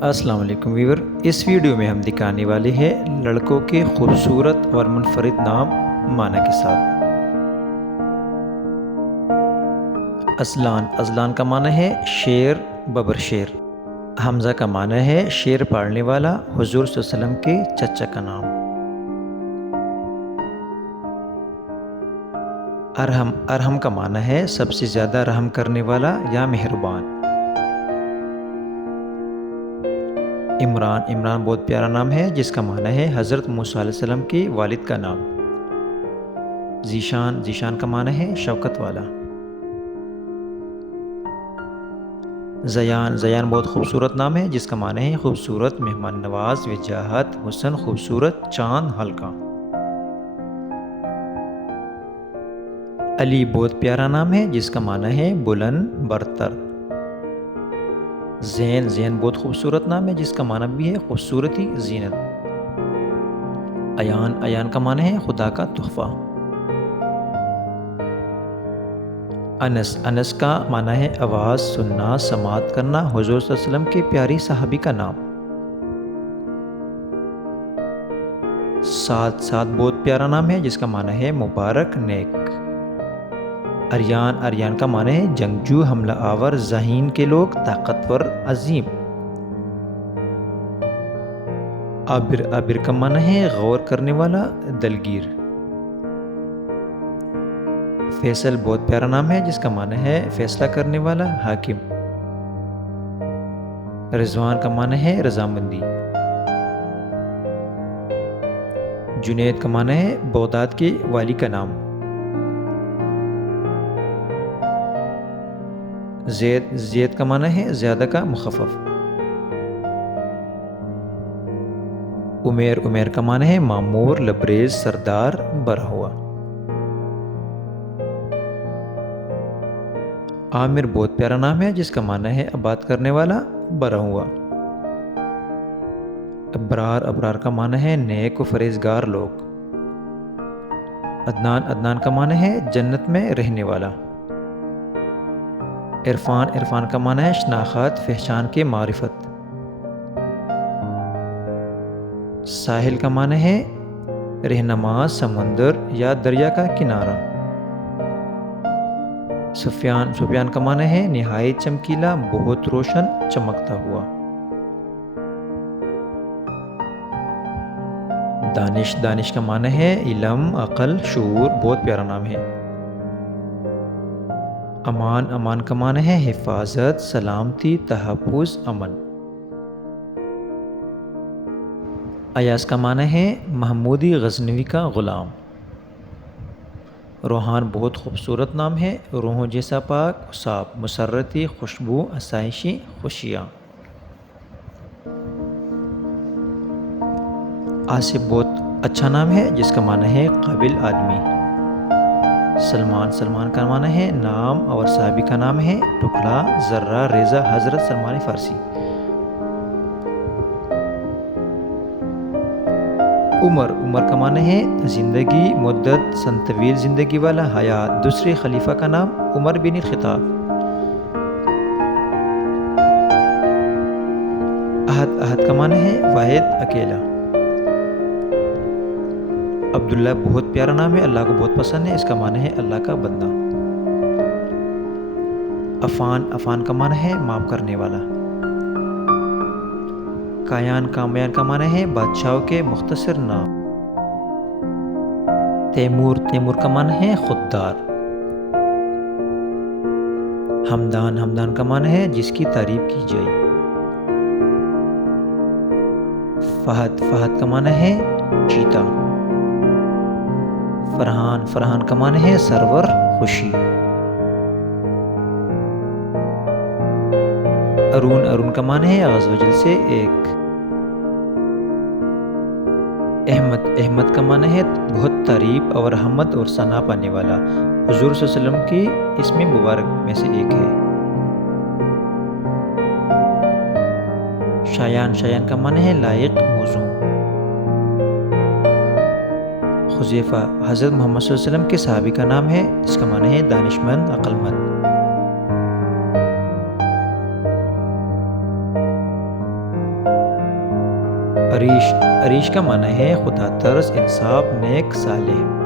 السلام علیکم ویور، اس ویڈیو میں ہم دکھانے والے ہیں لڑکوں کے خوبصورت اور منفرد نام معنی کے ساتھ۔ ازلان کا معنی ہے شیر، ببر شیر۔ حمزہ کا معنی ہے شیر پاڑنے والا، حضور صلی اللہ علیہ وسلم کے چچا کا نام۔ ارحم کا معنی ہے سب سے زیادہ رحم کرنے والا یا مہربان۔ عمران بہت پیارا نام ہے جس کا معنی ہے حضرت موسیٰ علیہ السلام کے والد کا نام۔ ذیشان کا معنی ہے شوکت والا۔ زیان بہت خوبصورت نام ہے جس کا معنی ہے خوبصورت، مہمان نواز، وجاہت، حسن، خوبصورت، چاند، ہلکا۔ علی بہت پیارا نام ہے جس کا معنی ہے بلند، برتر۔ زین بہت خوبصورت نام ہے جس کا معنی بھی ہے خوبصورتی، زینت۔ ایان کا معنی ہے خدا کا تحفہ۔ انس کا معنی ہے آواز سننا، سماعت کرنا، حضور صلی اللہ علیہ وسلم کے پیاری صحابی کا نام۔ سعد بہت پیارا نام ہے جس کا معنی ہے مبارک، نیک۔ اریان کا معنی ہے جنگجو، حملہ آور، ذہین کے لوگ، طاقتور، عظیم۔ عابر کا معنی ہے غور کرنے والا، دلگیر۔ فیصل بہت پیارا نام ہے جس کا معنی ہے فیصلہ کرنے والا، حاکم۔ رضوان کا معنی ہے رضامندی۔ جنید کا معنی ہے بغداد کے والی کا نام۔ زید کا معنی ہے زیادہ کا مخفف۔ عمیر کا معنی ہے مامور، لبریز، سردار، برا ہوا۔ عامر بہت پیارا نام ہے جس کا معنی ہے آباد کرنے والا، برا ہوا۔ ابرار کا معنی ہے نیک و پرہیزگار لوگ۔ عدنان کا معنی ہے جنت میں رہنے والا۔ عرفان کا معنی ہے شناخت، پہچان کے، معرفت۔ ساحل کا معنی ہے رہنما، سمندر یا دریا کا کنارہ۔ سفیان کا معنی ہے نہایت چمکیلا، بہت روشن، چمکتا ہوا۔ دانش کا معنی ہے علم، عقل، شعور، بہت پیارا نام ہے۔ امان کا معنی ہے حفاظت، سلامتی، تحفظ، امن۔ ایاس کا معنی ہے محمودی غزنوی کا غلام۔ روحان بہت خوبصورت نام ہے، روحوں جیسا پاک، صاف، مسرتی، خوشبو، آسائشی، خوشیاں۔ آصف بہت اچھا نام ہے جس کا معنی ہے قابل آدمی۔ سلمان کا معنی ہے نام اور صحابی کا نام ہے ٹکڑا، ذرہ، ریزہ، حضرت سلمان فارسی۔ عمر کا معنی ہے زندگی، مدت، سن طویل زندگی والا، حیات۔ دوسرے خلیفہ کا نام عمر بن الخطاب۔ احد کا معنی ہے واحد، اکیلا۔ عبداللہ بہت پیارا نام ہے، اللہ کو بہت پسند ہے، اس کا معنی ہے اللہ کا بندہ۔ عفان کا معنی ہے معاف کرنے والا۔ کایان کا معنی ہے بادشاہوں کے مختصر نام۔ تیمور کا معنی ہے خوددار۔ ہمدان کا معنی ہے جس کی تعریف کی جائے۔ فہد کا معنی ہے چیتا۔ فرحان کا معنی ہے سرور، خوشی۔ ارون کا معنی ہے عز و جل سے ایک۔ احمد کا معنی ہے بہت تعریف اور رحمت اور ثنا پانے والا، حضور صلی اللہ علیہ وسلم کی اسم مبارک میں سے ایک ہے۔ شایان کا معنی ہے لائق، موزوں۔ حذیفہ حضرت محمد صلی اللہ علیہ وسلم کے صحابی کا نام ہے جس کا معنی ہے دانش مند، عقل مند۔ عریش عریش کا معنی ہے خدا ترس، انصاف، نیک، صالح۔